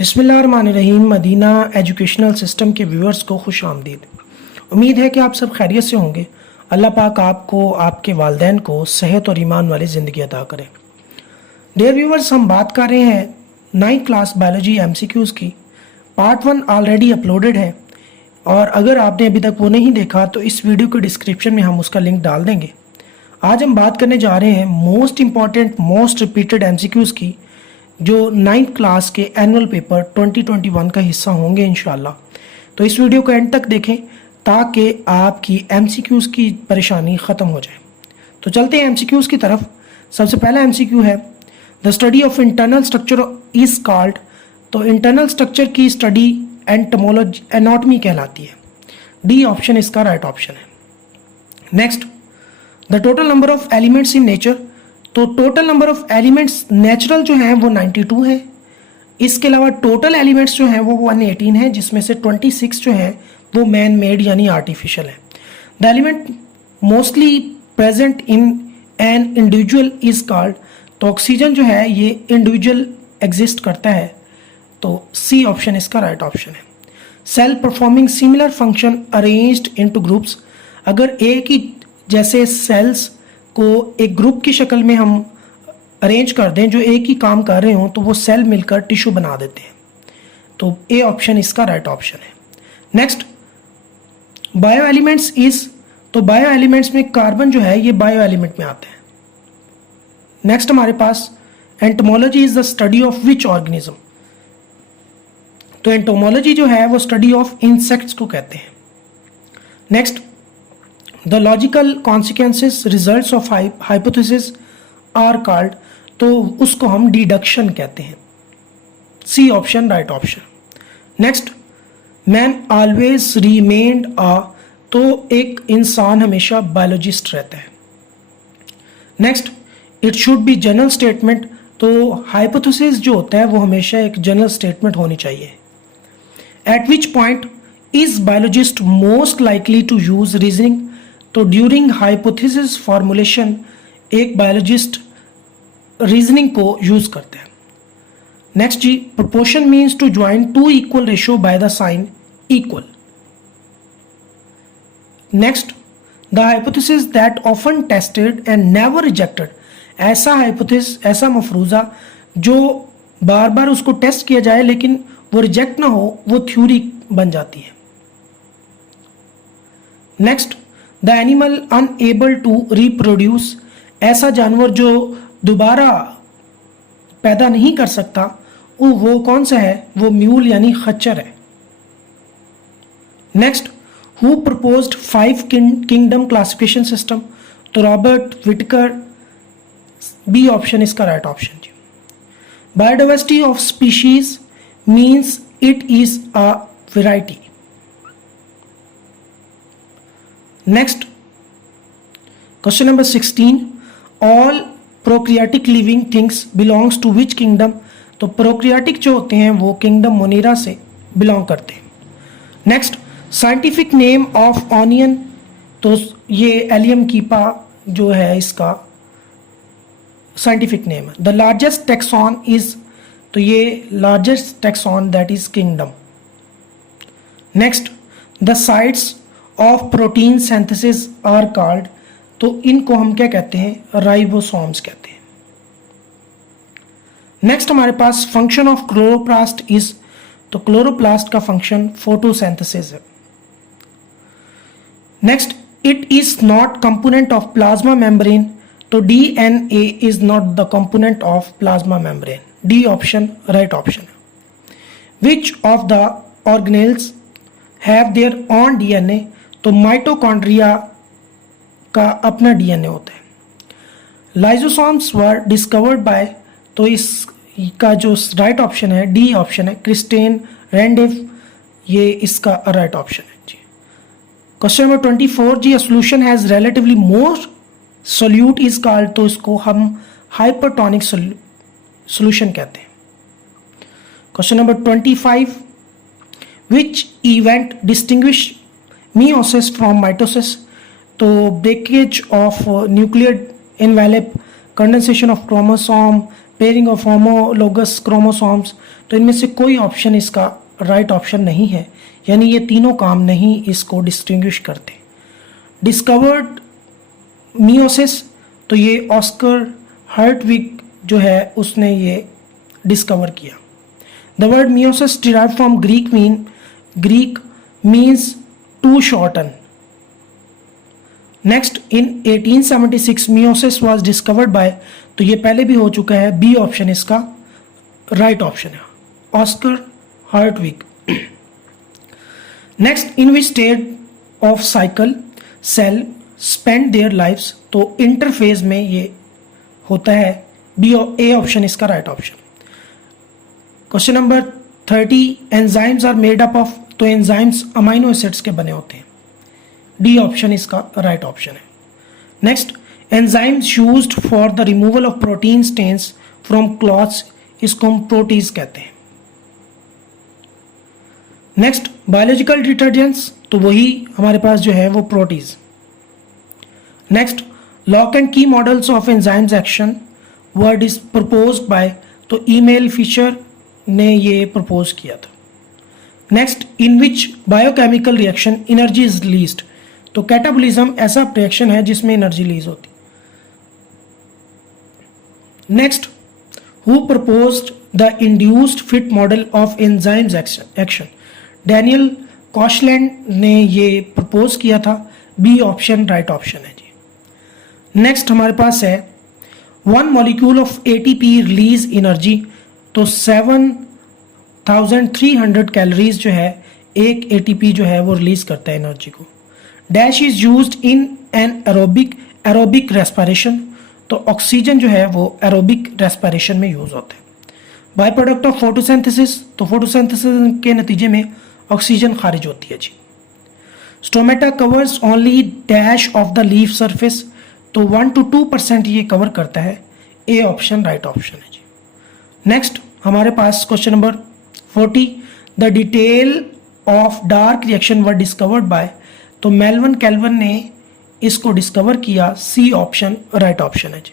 बिस्मिल्लाहिर्रहमानिर्रहीम। Medina educational system के viewers को खुश आमदीद। उम्मीद है कि आप सब खैरियत से होंगे। अल्लाह पाक आपको, आपके वालिदैन को सेहत और ईमान वाली ज़िंदगी अता करे। डियर व्यूअर्स, हम बात कर रहे हैं 9th क्लास बायोलॉजी MCQs की। पार्ट 1 ऑलरेडी अपलोडेड है और अगर आपने अभी तक वो नहीं देखा तो इस वीडियो के डिस्क्रिप्शन में हम उसका लिंक डाल देंगे। आज हम बात करने जा रहे हैं most important, most repeated MCQs की, जो 9th क्लास के एनुअल पेपर 2021 का हिस्सा होंगे इंशाल्लाह। तो इस वीडियो को एंड तक देखें ताकि आपकी MCQs की परेशानी ख़त्म हो जाए। तो चलते हैं MCQs की तरफ। सबसे पहला MCQ है, the study of internal structure is called. तो इंटरनल स्ट्रक्चर की स्टडी एंटोमोलॉजी, एनाटॉमी कहलाती है। डी ऑप्शन इसका राइट ऑप्शन है। Next, the total number of elements in nature. तो total number of elements natural जो हैं वो 92 है। इसके अलावा टोटल एलिमेंट्स जो हैं वो 118 है, जिसमें से 26 जो हैं वो मैन मेड यानी आर्टिफिशियल है। The element mostly present in an individual is called. तो ऑक्सीजन जो है ये इंडिविजुअल एग्जिस्ट करता है, तो सी ऑप्शन इसका राइट ऑप्शन है। Cell performing similar function arranged into groups. अगर एक ही जैसे सेल्स को एक ग्रुप की शक्ल में हम अरेंज कर दें जो एक ही काम कर रहे हों तो वो सेल मिलकर टिश्यू बना देते हैं, तो ए ऑप्शन इसका राइट ऑप्शन है। Next, bio elements is. तो बायो एलिमेंट्स में कार्बन जो है ये बायो एलिमेंट में आता है। नेक्स्ट हमारे पास entomology is the study of which organism. तो एंटोमोलॉजी जो है वो स्टडी ऑफ इंसेक्ट्स को कहते हैं। Next, the logical consequences results of hypothesis are called. तो उसको हम डिडक्शन कहते हैं। C option right option. Next, man always remained a. तो एक इंसान हमेशा बायोलॉजिस्ट रहता है। Next, it should be general statement. तो हाइपोथेसिस जो होता है वो हमेशा एक जनरल स्टेटमेंट होनी चाहिए। At which point is biologist most likely to use reasoning. तो ड्यूरिंग हाइपोथेसिस फॉर्मुलेशन एक बायोलॉजिस्ट रीजनिंग को यूज करते हैं। नेक्स्ट जी, proportion means to join two equal ratio by the sign equal. Next, the hypothesis that often tested and never rejected. ऐसा hypothesis, ऐसा मफरूजा जो बार बार उसको टेस्ट किया जाए लेकिन वो रिजेक्ट ना हो, वो थ्योरी बन जाती है। Next, the animal unable to reproduce. ऐसा जानवर जो दोबारा पैदा नहीं कर सकता, वो कौन सा है? वो म्यूल यानी खच्चर है। Next, who proposed 5 kingdom classification system. तो रॉबर्ट विटकर। बी ऑप्शन इसका राइट ऑप्शन जी। Biodiversity of species means it is a variety. Next, question number 16, all prokaryotic living things belongs to which kingdom. तो prokaryotic जो होते हैं वो kingdom Monera से belong करते हैं। Next, scientific name of onion. तो ये एलियम कीपा जो है इसका साइंटिफिक नेम है। The largest taxon is. तो ये largest taxon that is kingdom. Next, the sites of protein synthesis are called. तो इनको हम क्या कहते हैं? राइबोसोम्स कहते हैं। नेक्स्ट हमारे पास फंक्शन ऑफ क्लोरोप्लास्ट इज। तो क्लोरोप्लास्ट का फंक्शन फोटोसिंथेसिस है। Next, it is not component of plasma membrane. तो DNA is not the component of plasma membrane. D option right option है। Which of the organelles have their own DNA। तो mitochondria का अपना DNA होता है। Lysosomes were discovered by. तो इसका जो राइट ऑप्शन है डी ऑप्शन है, क्रिस्टेन रेंडेव। ये इसका राइट ऑप्शन है जी। क्वेश्चन नंबर 24 जी, a solution has relatively more solute is called. तो इसको हम हाइपरटोनिक सॉल्यूशन कहते हैं। Question number 25, which event distinguish meiosis from mitosis। तो breakage of nuclear envelop, condensation of chromosome, pairing of homologous chromosomes, तो इनमें से कोई ऑप्शन इसका राइट ऑप्शन नहीं है, यानी ये तीनों काम नहीं इसको डिस्टिंग्विश करते। डिस्कवर्ड मियोसिस, तो ये ऑस्कर हर्टविग जो है उसने ये डिस्कवर किया। The word meiosis derive from Greek means to shorten. Next, in 1876 meiosis was discovered by, तो ये पहले भी हो चुका है, बी ऑप्शन इसका राइट ऑप्शन है, Oscar Hertwig. Next, in which state of cycle cell spend their lifes, तो इंटरफेज में ये होता है, बी ए ऑप्शन इसका right option. Question number 30, enzymes are made up of, तो एंजाइम्स अमाइनो एसिड्स के बने होते हैं, डी ऑप्शन इसका राइट ऑप्शन है। Next, enzymes used for the removal of protein stains from clothes, इसको हम प्रोटीज कहते हैं। नेक्स्ट, बायोलॉजिकल डिटर्जेंट्स, तो वही हमारे पास जो है वो protease. Next, lock and key models of enzymes action word is proposed by, तो ईमेल फिशर ने ये प्रपोज किया था। Next, in which biochemical reaction energy is released, तो कैटाबोलिज्म ऐसा रिएक्शन है जिसमें एनर्जी रिलीज होती। Next, who proposed the induced fit model of enzymes action, Daniel Koshland ने ये प्रपोज किया था, बी ऑप्शन राइट ऑप्शन है जी। नेक्स्ट हमारे पास है, one molecule of ATP release energy, तो 7300 कैलोरीज जो है एक एटीपी जो है वो रिलीज करता है एनर्जी को। Dash is used in an aerobic respiration, तो ऑक्सीजन जो है वो एरोबिक रेस्पिरेशन में यूज होता है। बाय प्रोडक्ट ऑफ फोटोसिंथेसिस, तो फोटोसिंथेसिस के नतीजे में ऑक्सीजन खारिज होती है जी। Stomata covers only dash of the leaf surface, तो 1 to 2% ये कवर करता है, ए ऑप्शन राइट ऑप्शन है जी। नेक्स्ट हमारे पास question number 40, the detail of dark reaction were discovered by, तो मेल्विन कैल्विन ने इसको डिस्कवर किया, सी ऑप्शन राइट ऑप्शन है जी।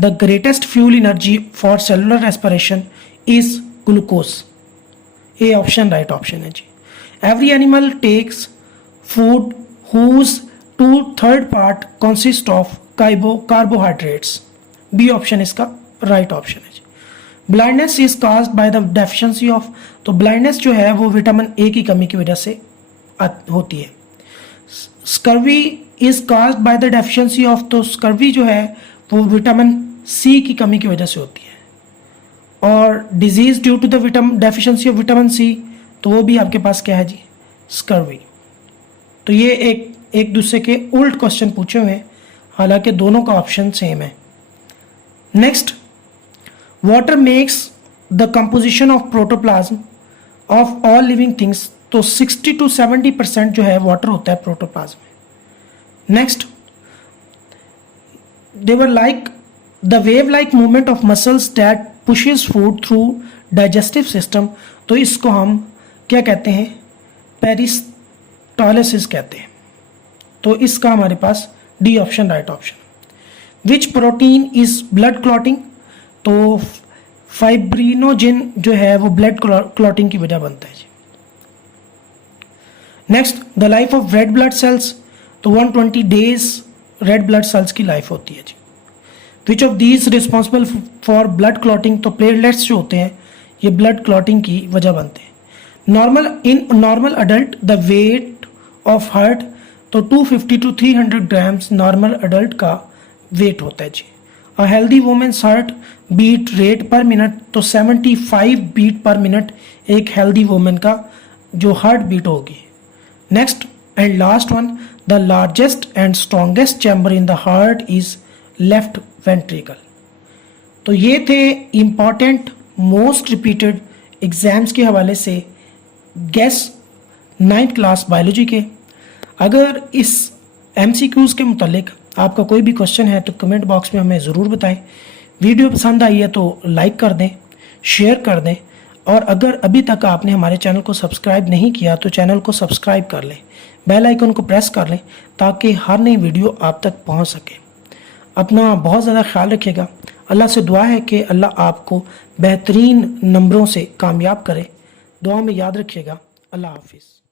The greatest fuel energy for cellular respiration is glucose, A option right option है जी। Every animal takes food whose 2/3 part consist of carbohydrates, B option इसका right option है जी। Blindness is caused by the deficiency of, तो blindness जो है वो vitamin A की कमी की वजह से होती है। Scurvy is caused by the deficiency of, तो स्कर्वी जो है वो विटामिन सी की कमी की वजह से होती है। और disease due to the deficiency of vitamin C, तो वो भी आपके पास क्या है जी, स्कर्वी। तो ये एक दूसरे के उल्ट क्वेश्चन पूछे हुए हैं, हालांकि दोनों का ऑप्शन सेम है। Next, water makes the composition of protoplasm of all living things, तो 60 to 70% जो है वाटर होता है प्रोटोप्लाज्म में। Next, they were like the wave like movement of muscles that pushes food through digestive system, तो इसको हम क्या कहते हैं, पेरिस्टालिसिस कहते हैं। तो इसका हमारे पास D option right option. Which protein is blood clotting, तो फाइब्रिनोजिन जो है वो ब्लड क्लॉटिंग की वजह बनता है जी। Next, the life of red blood cells, तो 120 डेज रेड ब्लड सेल्स की लाइफ होती है जी। Which of these responsible for blood clotting, तो प्लेटलेट्स जो होते हैं ये ब्लड क्लॉटिंग की वजह बनते हैं। Normal adult the weight of heart, तो 250 to 300 ग्राम्स नॉर्मल अडल्ट का वेट होता है जी। A healthy women's heart beat rate per minute, तो 75 बीट पर मिनट एक हेल्दी वुमेन का जो हार्ट बीट होगी। Next and last one, the largest and strongest chamber in the heart is left ventricle. तो ये थे इंपॉर्टेंट मोस्ट रिपीटेड एग्जाम्स के हवाले से गेस 9th क्लास बायोलॉजी के। अगर इस MCQs के मुतालिक आपका कोई भी क्वेश्चन है तो कमेंट बॉक्स में हमें ज़रूर बताएं। वीडियो पसंद आई है तो लाइक कर दें, शेयर कर दें, और अगर अभी तक आपने हमारे चैनल को सब्सक्राइब नहीं किया तो चैनल को सब्सक्राइब कर लें, बेल आइकन को प्रेस कर लें ताकि हर नई वीडियो आप तक पहुंच सके। अपना बहुत ज़्यादा ख्याल रखिएगा। अल्लाह से दुआ है कि अल्लाह आपको बेहतरीन नंबरों से कामयाब करे। दुआ में याद रखिएगा। अल्लाह हाफिज़।